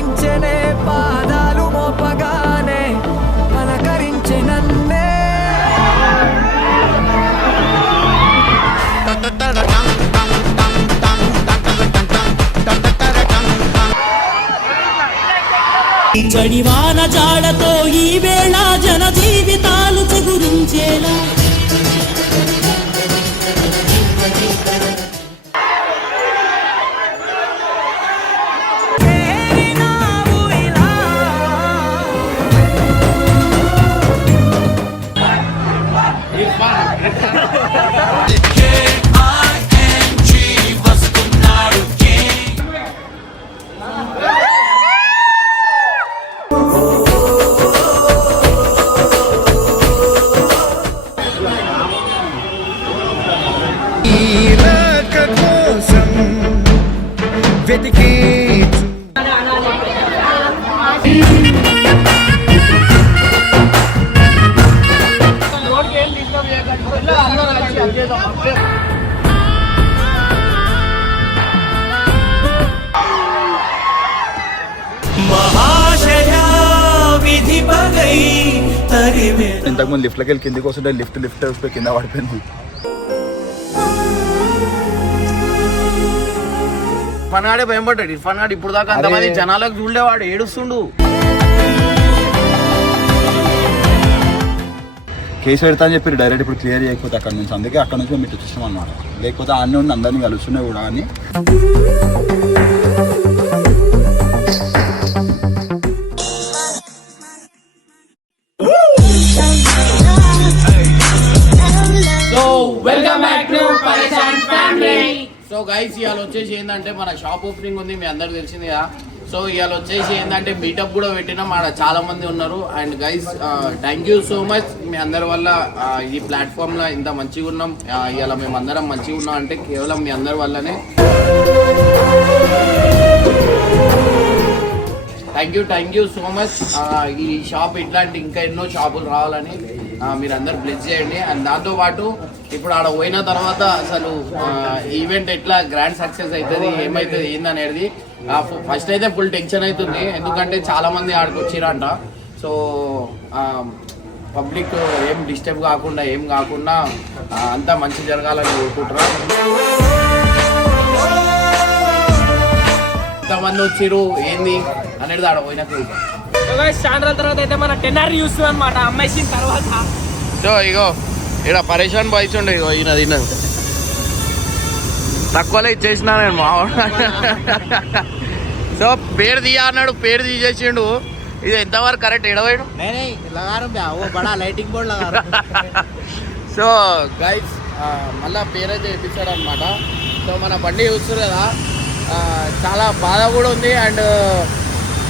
పలకరించనే పాదాలు మోపగానే పలకరించనన్నే చడివాన జాడతో ఈ వేళ జన జీవితాలు చిగురించేలా ఇంతకుముందు లిఫ్ట్లోకి వెళ్ళి కిందికి వస్తుంటే లిఫ్ట్ పోయి కింద పడిపోయింది. ఫనాడే భయం పడ్డాడు. ఫనాడు ఇప్పుడు దాకా అంతమంది జనాలకు చూడలేవాడు, ఏడుస్తుండు. కేసు పెడతా అని చెప్పి డైరెక్ట్ ఇప్పుడు క్లియర్ చేయకపోతే అక్కడ నుంచి, అందుకే అక్కడ నుంచి మేము ఇటు వచ్చాం అనమాట. లేకపోతే అన్నీ ఉండి అందరినీ కలుస్తున్నాయి కూడా అని. సో గైస్ ఇవాళ వచ్చేసి ఏంటంటే మన షాప్ ఓపెనింగ్ ఉంది, మీ అందరికి తెలిసింది కదా. సో ఇవాళ వచ్చేసి ఏంటంటే మీటప్ కూడా పెట్టినాం, ఆడ చాలా మంది ఉన్నారు. And guys thank you so much, మీ అందరి వల్ల ఈ ప్లాట్ఫామ్లో ఇంత మంచిగా ఉన్నాం. ఇవాళ మేము అందరం మంచిగా ఉన్నాం అంటే కేవలం మీ అందరి వల్లనే. Thank you so much. ఈ షాప్ ఇట్లాంటి ఇంకా ఎన్నో షాపులు రావాలని మీరు అందరు బ్లెస్ చేయండి. అండ్ దాంతోపాటు ఇప్పుడు ఆడ పోయిన తర్వాత అసలు ఈవెంట్ ఎట్లా గ్రాండ్ సక్సెస్ అవుతుంది, ఏమవుతుంది ఏందనేది ఫస్ట్ అయితే ఫుల్ టెన్షన్ అవుతుంది. ఎందుకంటే చాలా మంది ఆడికి వచ్చిరంట. సో పబ్లిక్ ఏం డిస్టర్బ్ కాకుండా ఏం కాకుండా అంతా మంచి జరగాలని కోరుకుంటున్నారు. ఎంతమంది వచ్చిరు ఏంది అనేది ఆడ పోయిన చాలా తర్వాత అయితే మన 10R చూస్తుంది అనమాట అమ్మాయి తర్వాత. సో ఇగో ఇక్కడ పరేషాన్ బాయ్స్ ఉండే, ఇగో ఈయన తిన్నది తక్కువలో ఇచ్చేసినా నేను మావాడు. సో పేరు తీయ అన్నాడు, పేరు తీసేసిండు. ఇది ఎంతవరకు కరెక్ట్ ఎడవాడు లైటింగ్ బోర్డ్. సో గైస్ మళ్ళీ పేరు అయితే వేపిస్తాడు అనమాట. సో మన బండి చూస్తారు కదా, చాలా బాధ కూడా ఉంది అండ్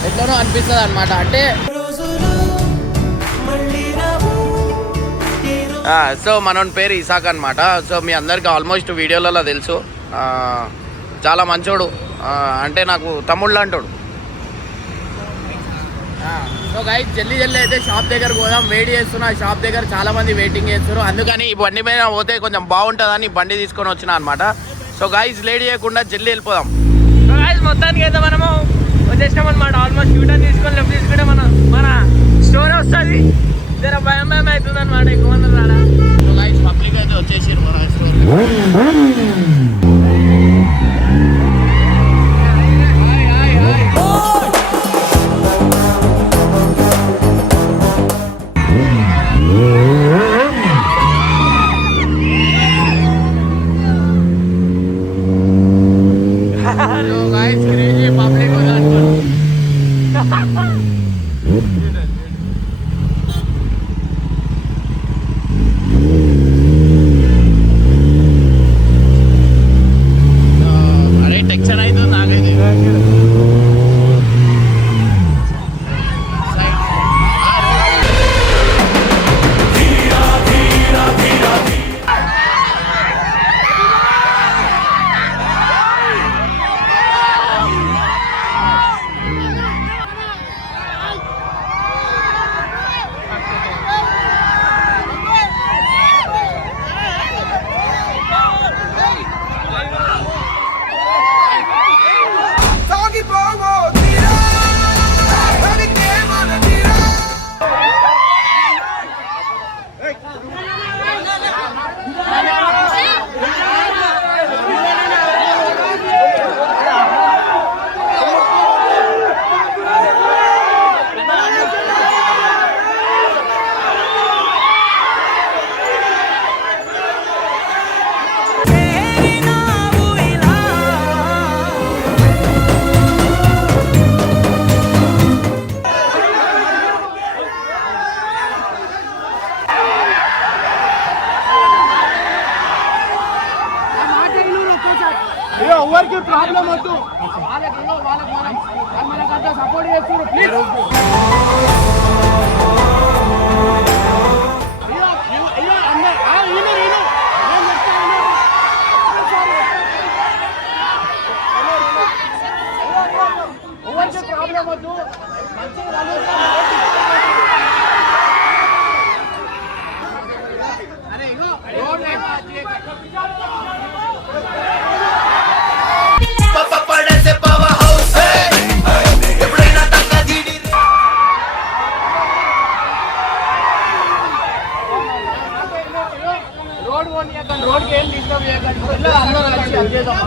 ఎట్లనో అనిపిస్తుంది అనమాట. అంటే సో మన పేరు ఇసాక్ అనమాట. సో మీ అందరికి ఆల్మోస్ట్ వీడియోలలో తెలుసు. చాలా మంచోడు, అంటే నాకు తమ్ముళ్ళు అంటాడు. సో గైస్ జల్దీ అయితే షాప్ దగ్గర పోదాం. వెయిట్ చేస్తున్నా షాప్ దగ్గర, చాలా మంది వెయిటింగ్ చేస్తారు. అందుకని ఈ బండి మీద పోతే కొంచెం బాగుంటుందని బండి తీసుకొని వచ్చిన అనమాట. సో గైస్ లేట్ చేయకుండా జల్దీ వెళ్ళిపోదాం. మొత్తానికి అయితే మనము వచ్చేసినాం అనమాట. ఆల్మోస్ట్ యూటర్న్ తీసుకొని లెఫ్ట్ తీసుకుంటే మన స్టోర్ వస్తుంది. జర భయం అవుతుంది అనమాట, ఎక్కువ మంది రాడా. సో గైస్ పబ్లిక్ అయితే వచ్చేసారు మన store. So guys, crazy support చేస్తున్నారు ప్లీజ్. ప్రాబ్లం వద్దు రోడ్కి ఏం డిస్టర్బ్ చేయకండి. అందరూ కలిసి అడిగేద్దాం.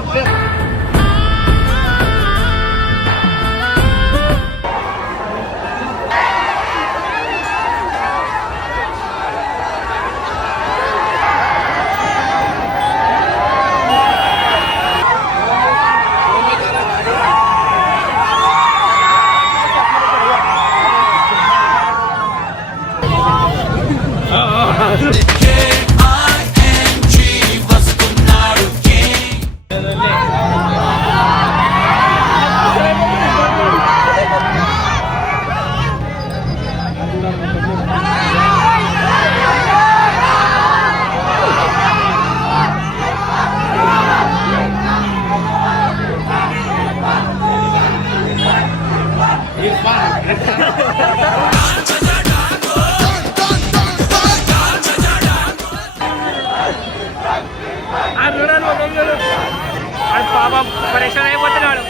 బాబా పరేషాన్ అయిపోతున్నాడు.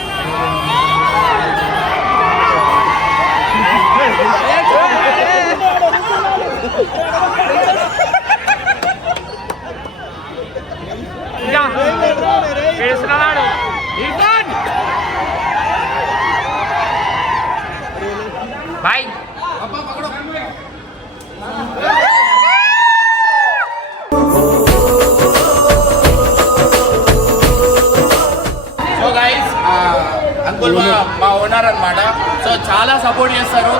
ఏడుస్తున్నాడు. బాయ్ అంకుల్ మా ఓనర్ అనమాట. సో చాలా సపోర్ట్ చేస్తారు.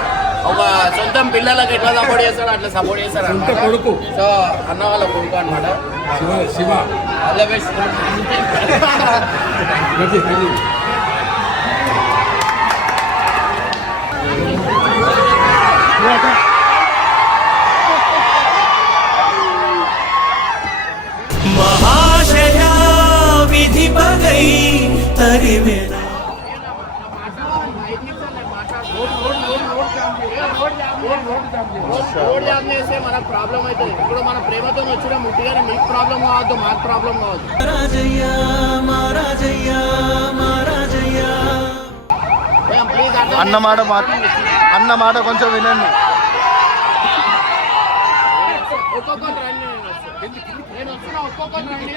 ఒక సొంతం పిల్లలకు ఎట్లా సపోర్ట్ చేస్తారో అట్లా సపోర్ట్ చేస్తారు అనమాట. కొడుకు సో అన్న వాళ్ళ కొడుకు అనమాట. Shiva all the best. మహాశయ విధి పగై తరివేలా రోడ్ జామ్ చేస్తే మనకు ప్రాబ్లం అవుతుంది. ఇప్పుడు మన ప్రేమతో వచ్చిన ముట్టిగానే మీకు ప్రాబ్లం కావద్దు, మాకు ప్రాబ్లం కావద్దు. ప్లీజ్ అన్నమాట కొంచెం వినండి. ఒక్కొక్కరు రండి, నేను వస్తున్నా. ఒక్కొక్కరు రండి.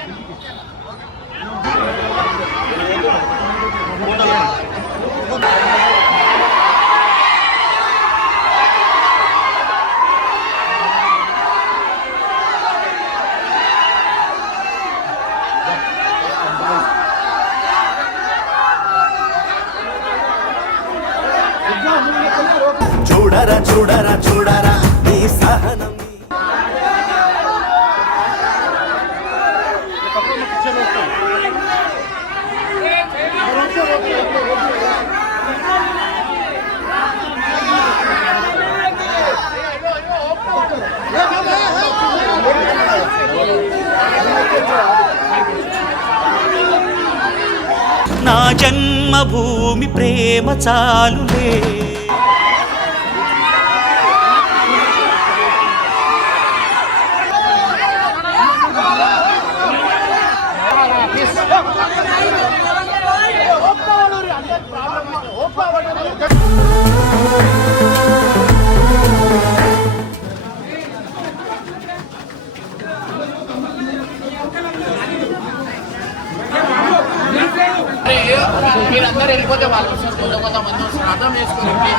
చూడరా చూడరా చూడరా నీ సహనం. నా జన్మభూమి ప్రేమ చాలులే. మీరందరూ వెళ్ళిపోతే వాళ్ళు కొంతమంది అర్థం చేసుకోండి.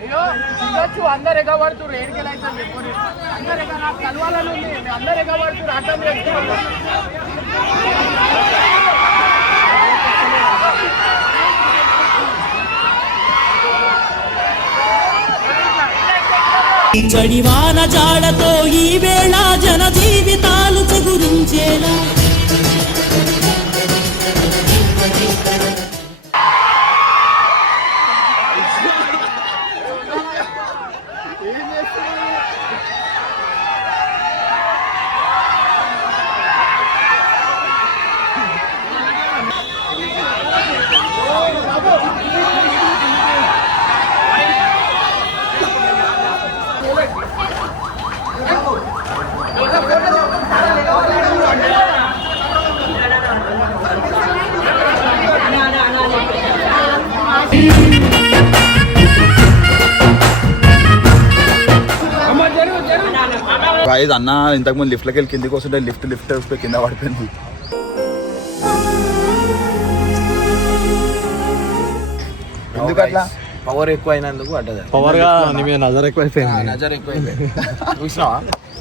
అయ్యో దిగొచ్చు, అందరు ఎగబడుతున్నారు. ఏడికెళ్ళి అయితే చెప్పుకోరు, అందరు నాకు కలవాలని ఉంది, అందరు ఎగబడుతున్నారు, అర్థం చేసుకోవాలి. చడివాన జాడతో ఈ వేళ జన జీవితాలు చిగురించేలా గాయస్ అన్న ఇంతకుముందు లిఫ్ట్లోకి వెళ్ళి కిందికి వస్తుంటే లిఫ్ట్ కింద పడిపోయింది. ఎందుకట్లా? పవర్ ఎక్కువ అయినందుకు పడ్డది. పవర్ గా నజర్ ఎక్కువైపోయింది. నజర్ ఎక్కువైపోయింది చూసినావా?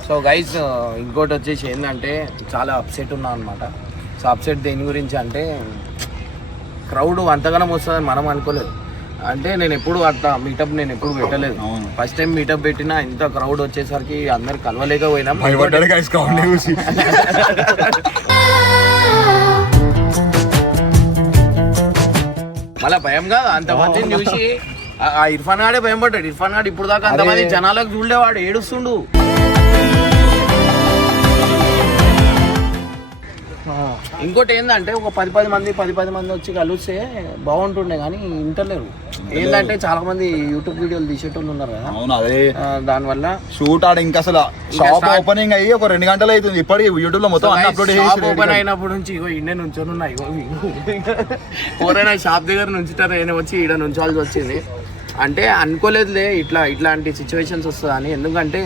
సో గైస్ ఇంకోటి వచ్చేసి ఏంటంటే చాలా అప్సెట్ ఉన్నా అనమాట. సో అప్సెట్ దేని గురించి అంటే క్రౌడ్ అంతగానం వస్తుందని మనం అనుకోలేదు. అంటే నేను ఎప్పుడు అట్లా మీటప్ నేను ఎప్పుడు పెట్టలేదు. ఫస్ట్ టైం మీటప్ పెట్టినా ఇంత క్రౌడ్ వచ్చేసరికి అందరు కలవలేకపోయినాం. మళ్ళీ భయం కాదు, అంతమందిని చూసి ఆ ఇర్ఫాన్ గాడే భయం పడ్డాడు. ఇర్ఫాన్ గాడు ఇప్పుడు దాకా అంతమంది జనాలకు చూడలేవాడు, ఏడుస్తుండు. ఇంకోటి ఏంటంటే ఒక 10 మంది వచ్చి కలిస్తే బాగుంటుండే, కానీ ఇంటర్లేరు. ఏంటంటే చాలా మంది యూట్యూబ్ వీడియోలు తీసేటోళ్ళు ఉన్నారు కదా. అవును, అదే దానివల్ల షూట్ ఆడ ఇంకా అసలు షాప్ ఓపెనింగ్ అయ్యి ఒక 2 గంటలు అవుతుంది. ఇప్పటికి యూట్యూబ్ లో మొత్తం అన్ని అప్లోడ్ చేసి ఓపెన్ అయినప్పటి నుంచి ఇగో ఇండే నుంచొని ఉన్నాయి. ఎవరైనా షాప్ దగ్గర నుంచుతారు, అయినా వచ్చి ఈడ నుంచాల్సి వచ్చింది. అంటే అనుకోలేదులే ఇట్లాంటి సిచ్యువేషన్స్ వస్తుందని. ఎందుకంటే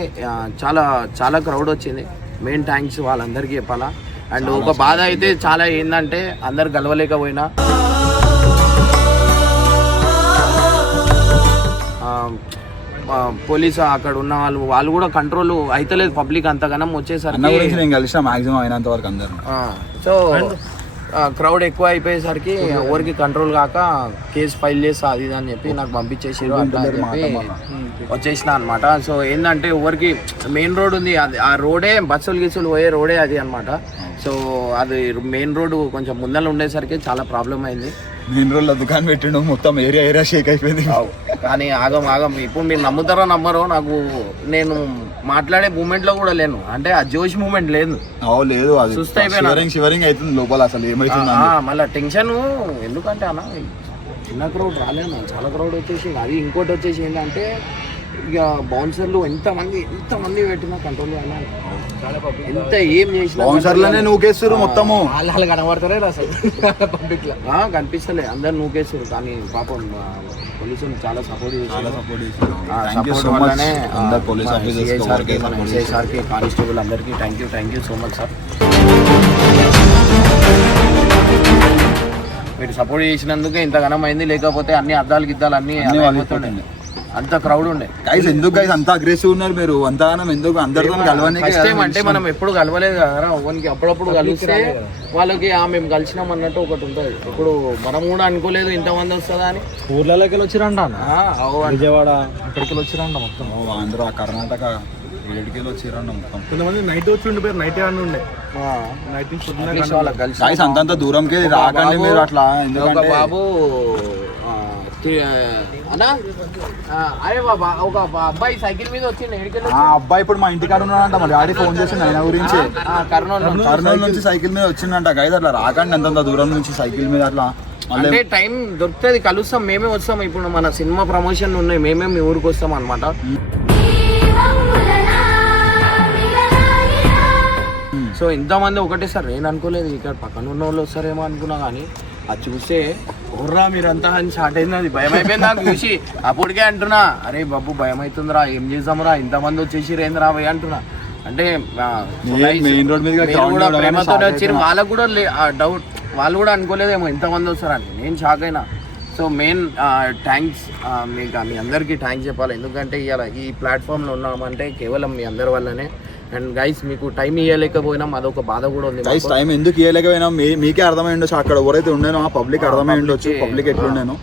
చాలా చాలా క్రౌడ్ వచ్చింది. మెయిన్ థ్యాంక్స్ వాళ్ళందరికీ చెప్పాలా. అండ్ ఒక బాధ అయితే చాలా ఏంటంటే అందరు గెలవలేకపోయినా పోలీసు అక్కడ ఉన్న వాళ్ళు కూడా కంట్రోల్ అయితలేదు పబ్లిక్ అంతగానం వచ్చేసరికి. నేను కలిసిన మాక్సిమం అయినంత వరకు అందరు. సో క్రౌడ్ ఎక్కువ అయిపోయేసరికి ఎవరికి కంట్రోల్ కాక కేసు ఫైల్ చేస్తా అది ఇది అని చెప్పి నాకు పంపించేసారు. అట్లా అని చెప్పి వచ్చేసిన అనమాట. సో ఏంటంటే ఎవరికి మెయిన్ రోడ్ ఉంది, అది ఆ రోడే బస్సులు పోయే రోడే అది అనమాట. సో అది మెయిన్ రోడ్ కొంచెం ముందర ఉండేసరికి చాలా ప్రాబ్లం అయింది. మెయిన్ రోడ్ లో దుకాణం పెట్టిండు, మొత్తం ఏరియా షేక్ అయిపోయింది. కానీ ఆగం ఇప్పుడు మీరు నమ్ముతారో నమ్మరో, నాకు నేను మాట్లాడే మూమెంట్ లో కూడా లేను. అంటే ఆ జోష్ మూమెంట్ లేదు. లేదు, అది సుస్థ అయిపోయినా షివరింగ్ అవుతుంది లోపల. అసలు ఏమైతుంది మళ్ళీ టెన్షన్. ఎందుకంటే అన్న చిన్న క్రౌడ్ రాలేదు, చాలా క్రౌడ్ వచ్చేసి. అది ఇంకోటి వచ్చేసి ఏంటంటే ఇక బౌన్సర్లు ఎంతమంది పెట్టినా కంట్రోల్ కావాలి. ఎంత ఏం చేసినా బౌన్సర్లనే నూకేస్తారు మొత్తము. వాళ్ళు కనబడతారే అసలు పబ్లిక్ లో కనిపిస్తలే, అందరు నూకేస్తారు. కానీ పాపం పోలీసులు చాలా సపోర్ట్ చేశారు. సిఐసార్కి కానిస్టేబుల్ అందరికీ thank you so much sir. మీరు సపోర్ట్ చేసినందుకే ఇంత ఘనం అయింది. లేకపోతే అన్ని అద్దాలు గిద్దాలు అన్ని అంత క్రౌడ్ ఉండే. గైస్ ఎందుకు గైస్ అంత అగ్రెసివ్ ఉన్నారు మీరు? అంతగానం ఎందుకు అందరితో కలవని? ఫస్ట్ టైం అంటే మనం ఎప్పుడు కలవలేదు కదా, ఒకరికి అప్పుడప్పుడు కలిస్తే వాళ్ళకి మేము కలిసినాం అన్నట్టు ఒకటి ఉంటుంది. ఇప్పుడు మనం కూడా అనుకోలేదు ఇంతమంది వస్తుందా అని. ఊర్లలోకి వచ్చిరంట, విజయవాడ అక్కడికి వచ్చిరంట మొత్తం. ఆంధ్ర కర్ణాటక 7 వచ్చిరంట మొత్తం. కొంతమంది నైట్ వచ్చి ఉండిపోయారు, నైట్ అని ఉండే గైస్ అంతంత దూరంకి రాకండి మీరు అట్లా. ఒక బాబు అన్నా అరే బాబా ఒక అబ్బాయి సైకిల్ మీద వచ్చింది. ఆ అబ్బాయి ఇప్పుడు మా ఇంటికాడ ఉన్నాడంట. మరి డాడీ ఫోన్ చేసింది ఆయన గురించి. కర్నూలు నుంచి సైకిల్ మీద వచ్చిందంట. గైస్ అట్లా రాకండి అంతంత దూరం నుంచి సైకిల్ మీద. అట్లా అంటే టైం దొరుకుతుంది, కలుస్తాం, మేమే వస్తాం. ఇప్పుడు మన సినిమా ప్రమోషన్ ఉన్నాయి, మేమే మీ ఊరికి వస్తాం అనమాట. సో ఇంతమంది ఒకటేసారి నేను అనుకోలేదు ఇక్కడ పక్కన ఉన్న వాళ్ళు వస్తారేమో అనుకున్నా. కానీ అది చూస్తే ఓర్రా మీరంతా అని స్టార్ట్ అయింది. అది భయం అయిపోయింది నాకు చూసి. అప్పటికే అంటున్నా, అరే బాబు భయం అవుతుందిరా, ఏం చేద్దాంరా, ఇంతమంది వచ్చేసి రేంద్రా భయ అంటున్నా. అంటే మెయిన్ రోడ్ మీద మీరు కూడా ప్రేమతోనే వచ్చారు, వాళ్ళకు కూడా డౌట్, వాళ్ళు కూడా అనుకోలేదేమో ఇంతమంది వస్తారని. నేను షాక్ అయినా. సో మెయిన్ థ్యాంక్స్ మీకు, మీ అందరికీ థ్యాంక్స్ చెప్పాలి. ఎందుకంటే ఇవాళ ఈ ప్లాట్ఫామ్లో ఉన్నామంటే కేవలం మీ అందరి వల్లనే. అండ్ గైస్ మీకు టైం ఇవ్వలేకపోయినాం, అదొక బాధ కూడా ఉంది. గైస్ టైం ఎందుకు ఇవ్వలేకపోయినా మీకే అర్థమై ఉండొచ్చు, అక్కడ ఎవరైతే ఉండేనో ఆ పబ్లిక్ అర్థమై ఉండొచ్చు, పబ్లిక్ ఎట్లుండేనో.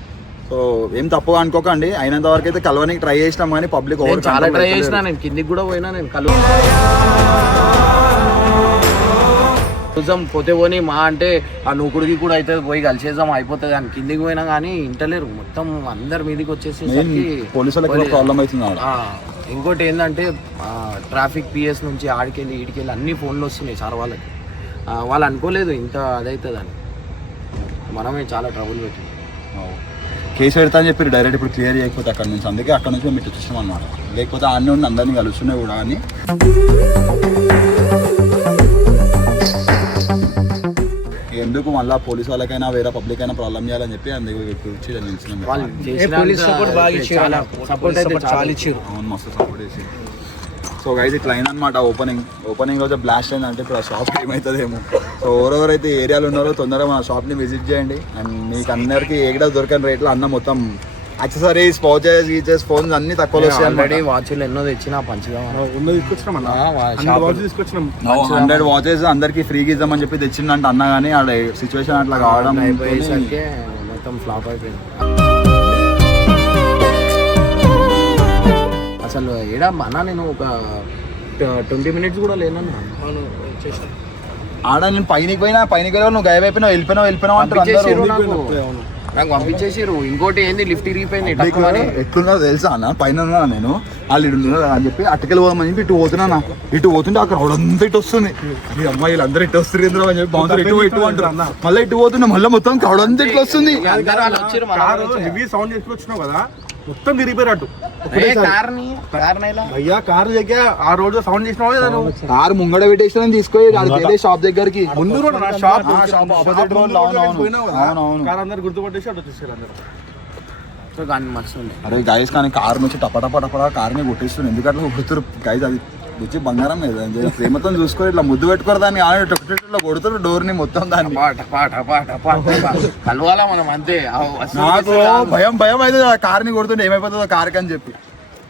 సో ఏం తప్పుగా అనుకోకండి, అయినంత వరకు అయితే కలవనికి ట్రై చేసినాం కానీ పబ్లిక్ చాలా ట్రై చేసినా, నేను కిందికి కూడా పోయినా, నేను చూసాం పోతే పోనీ మా అంటే ఆ నూకుడికి కూడా అయితే పోయి కలిసేద్దాం అయిపోతుంది అని కిందికి పోయినా కానీ ఇంటలేరు, మొత్తం అందరి మీదకి వచ్చేసి పోలీసులకు ప్రాబ్లం అవుతుంది. ఇంకోటి ఏంటంటే ట్రాఫిక్ పిఎస్ నుంచి ఆడికెళ్ళి ఈడికెళ్ళి అన్ని ఫోన్లు వస్తున్నాయి సార్ వాళ్ళకి. వాళ్ళు అనుకోలేదు ఇంత అదవుతుందని, మనమే చాలా ట్రబుల్ పెట్టింది. కేసు పెడతా అని చెప్పి డైరెక్ట్ ఇప్పుడు క్లియర్ చేయకపోతే అక్కడ నుంచి, అందుకే అక్కడ నుంచి మేము ఇటు వచ్చాం అనమాట. లేకపోతే అన్నీ ఉండి అందరినీ కలుస్తున్నాయి కూడా అని. ఎందుకు మళ్ళీ పోలీసు వాళ్ళకైనా వేరే పబ్లిక్ అయినా ప్రాబ్లం చేయాలని చెప్పి అందుకు వచ్చి అవును మస్తు సపోర్ట్ చేసి. సో గైస్ ఇట్లా అయిందనమాట ఓపెనింగ్ రోజు బ్లాస్ట్ అయిందంటే ఇప్పుడు ఆ షాప్కి ఏమవుతుందేమో. సో ఎవరెవరైతే ఏరియాలో ఉన్నారో తొందరగా మన షాప్ని విజిట్ చేయండి. అండ్ మీకు అందరికీ ఎక్కడ దొరకని రేట్లో అన్న మొత్తం యాక్సెసరీస్, పౌచెస్, గీచెస్, ఫోన్స్ అన్ని తక్కువలో వస్తాయి. ఆల్రెడీ వాచ్లు ఎన్నో తెచ్చినా పంచుదాం 100 వాచెస్ అందరికి ఫ్రీగా ఇద్దామని చెప్పి తెచ్చిందంటే అన్న, కానీ ఆడ సిచ్యువేషన్ అట్లా కావడం అయిపోయేసరికి మొత్తం ఫ్లాప్ అయిపోయింది. అసలు ఏడా అన్నా నేను ఒక 20 మినిట్స్ కూడా లేనన్నా. ఆడ నేను పైనకి పోయినా నువ్వు గాయబ్ అయిపోయినావు, వెళ్ళిపోయినావు అంటారు. నాకు పంపించేసారు. ఇంకోటి ఏంది లిఫ్ట్ ఇరిగిపోయింది. ఎట్లున్నా తెలుసా అన్న, పైన ఉన్నా నేను, వాళ్ళు ఇటు ఉన్నారు అని చెప్పి అట్టకెళ్ళి పోదామని చెప్పి ఇటు పోతున్నా. ఇటు పోతుంటే అక్కడ అంతా ఇటు వస్తుంది. అమ్మాయిలు అందరూ ఇటు వస్తారు అని చెప్పి బౌన్సర్ ఇటు అంటారు. మళ్ళీ ఇటు పోతున్నా, మళ్ళీ మొత్తం క్రౌడ్ అంతా ఇట్లా వస్తుంది. సౌండ్ చేసుకొచ్చినావు కదా, మొత్తం తిరిగిపోయినట్టు. కారు దగ్గర ఆ రోడ్ సౌండ్ చేసినావు కదా, కారు ముంగడ పెట్టేసిన తీసుకొని షాప్ దగ్గరికి ముందు షాప్ కారు అందరు గుర్తుపట్టేసి అటు వచ్చేసారు అందరూ. అరే గైస్ కానీ కారు నుంచి టపటపటపడ కార్ని కొట్టేస్తుంది. ఎందుకంటే కొడుతురు గైస్, అది వచ్చి బంగారం మీద ప్రేమతో చూసుకొని ఇట్లా ముద్దు పెట్టుకోరు దాన్ని, ఇట్లా కొడుతారు డోర్ ని మొత్తం దాన్ని. కలవాలా మనం అంతే. నాకు భయం అయితే కార్ని కొడుతుంటే ఏమైపోతుందో కార్కి అని చెప్పి.